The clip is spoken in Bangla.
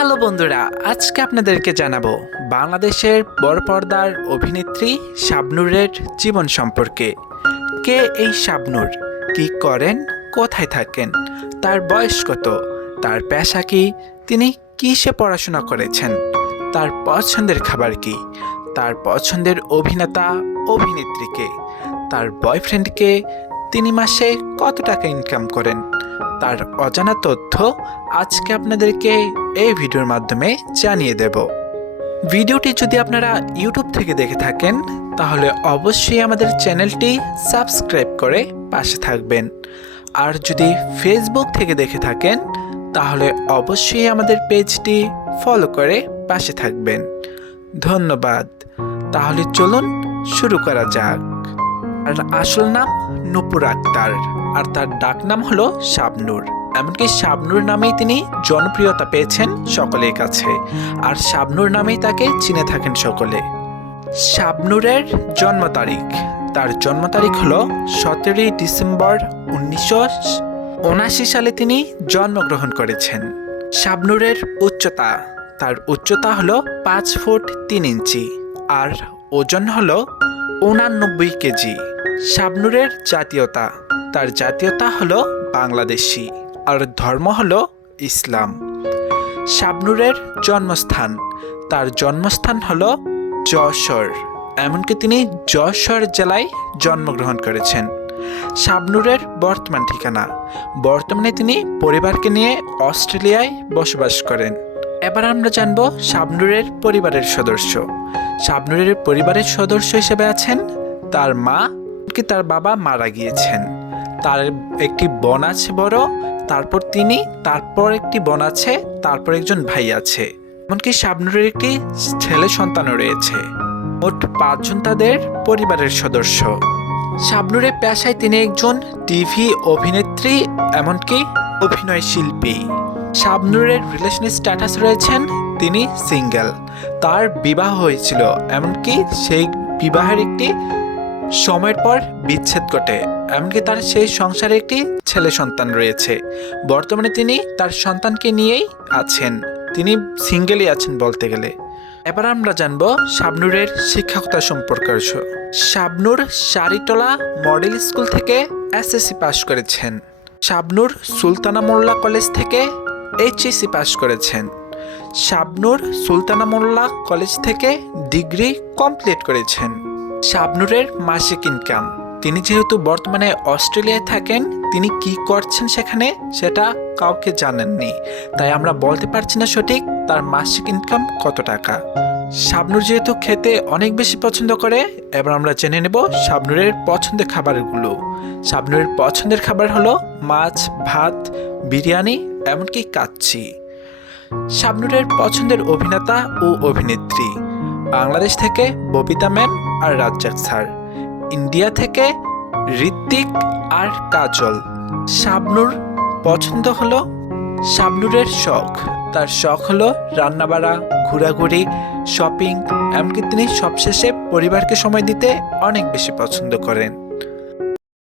হ্যালো বন্ধুরা, আজকে আপনাদেরকে জানাবো বাংলাদেশের বড় পর্দার অভিনেত্রী শাবনূরের জীবন সম্পর্কে। কে এই শাবনূর, কি করেন, কোথায় থাকেন, তার বয়স কত, তার পেশা কি, তিনি কিসে পড়াশোনা করেছেন, তার পছন্দের খাবার কি, তার পছন্দের অভিনেতা অভিনেত্রীকে, তার বয়ফ্রেন্ডকে, তিনি মাসে কত টাকা ইনকাম করেন, তার অজানা তথ্য আজকে আপনাদেরকে এই ভিডিওর মাধ্যমে জানিয়ে দেব। ভিডিওটি যদি আপনারা ইউটিউব থেকে দেখে থাকেন তাহলে অবশ্যই আমাদের চ্যানেলটি সাবস্ক্রাইব করে পাশে থাকবেন, আর যদি ফেসবুক থেকে দেখে থাকেন তাহলে অবশ্যই আমাদের পেজটি ফলো করে পাশে থাকবেন। ধন্যবাদ। তাহলে চলুন শুরু করা যাক। আর আসল নাম নূপুর আক্তার, আর তার ডাক নাম হলো শাবনূর। এমনকি শাবনূর নামেই তিনি জনপ্রিয়তা পেয়েছেন সকলের কাছে, আর শাবনূর নামেই তাকে চিনে থাকেন সকলে। শাবনূরের জন্ম তারিখ, তার জন্ম তারিখ হলো 17 ডিসেম্বর 1979 সালে তিনি জন্মগ্রহণ করেছেন। শাবনূরের উচ্চতা, তার উচ্চতা হলো 5 ফুট 3 ইঞ্চি, আর ওজন হলো 89 কেজি। শাবনূরের জাতীয়তা, তার জাতীয়তা হলো বাংলাদেশি, আর ধর্ম হলো ইসলাম। শাবনূরের জন্মস্থান, তার জন্মস্থান হলো যশোর, এমনকি তিনি যশোর জেলায় জন্মগ্রহণ করেছেন। শাবনূরের বর্তমান ঠিকানা, বর্তমানে তিনি পরিবারকে নিয়ে অস্ট্রেলিয়ায় বসবাস করেন। এবার আমরা জানব শাবনূরের পরিবারের সদস্য। শাবনূরের পরিবারের সদস্য হিসেবে আছেন তার মা, কি তার বাবা মারা গিয়েছেন, তার একটি বোন আছে বড়, তারপর একটি বোন আছে, তারপর একজন ভাই আছে, এমনকি শাবনূরের একটি ছেলে সন্তানও রয়েছে। মোট 5 জন তাদের পরিবারের সদস্য। শাবনূরের পেশায় তিনি একজন টিভি অভিনেত্রী, এমনকি অভিনয় শিল্পী। শাবনূরের রিলেশনের স্ট্যাটাস রয়েছেন তিনি সিঙ্গেল, তার বিবাহ হয়েছিল, এমনকি সেই বিবাহের একটি সময়ের পর বিচ্ছেদ ঘটে, এমনকি তার সেই সংসারে একটি ছেলে সন্তান রয়েছে। বর্তমানে তিনি তার সন্তানকে নিয়েই আছেন, তিনি সিঙ্গেলই আছেন বলতে গেলে। এবার আমরা জানব শাবনূরের শিক্ষকতা সম্পর্কে। শাবনূর সারিটোলা মডেল স্কুল থেকে এসএসসি পাশ করেছেন। শাবনূর সুলতানা মোল্লা কলেজ থেকে এইচএসসি পাশ করেছেন। শাবনূর সুলতানা মোল্লা কলেজ থেকে ডিগ্রি কমপ্লিট করেছেন। শাবনূরের মাসিক ইনকাম, তিনি যেহেতু বর্তমানে অস্ট্রেলিয়ায় থাকেন, তিনি কি করছেন সেখানে সেটা কাউকে জানেননি, তাই আমরা বলতে পারছি না সঠিক তার মাসিক ইনকাম কত টাকা। শাবনূর যেহেতু খেতে অনেক বেশি পছন্দ করে, এবার আমরা জেনে নেব শাবনূরের পছন্দের খাবারগুলো। শাবনূরের পছন্দের খাবার হলো মাছ, ভাত, বিরিয়ানি, এমনকি কাচ্চি। শাবনূরের পছন্দের অভিনেতা ও অভিনেত্রী, বাংলাদেশ থেকে ববিতা ম্যাম আর রাজ্জাক স্যার, ইন্ডিয়া থেকে ঋত্বিক আর কাজল। শাবনূর পছন্দ হলো, শাবনূরের শখ, তার শখ হলো রান্নাবাড়া, ঘোরাঘুরি, শপিং, এমনকি তিনি সবশেষে পরিবারকে সময় দিতে অনেক বেশি পছন্দ করেন।